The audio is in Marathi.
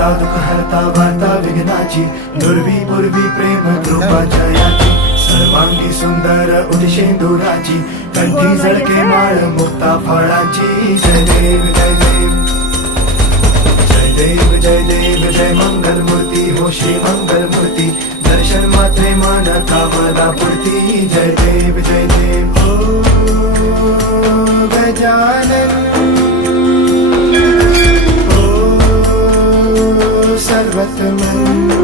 करता दुःख हरता वार्ता विघ्नाची दुर्वी पूर्वी प्रेम कृपा जयाची सर्वांगी सुंदर उदिशेंदुराची कंठी झळके माळ मुक्ता फळाची जय देव जय देव जय देव जय देव जय मंगल मूर्ती हो श्री मंगल मूर्ती दर्शन मात्रे मन कामना पूर्ती जय देव जय देव ओ गजानन ओ सर्वतमन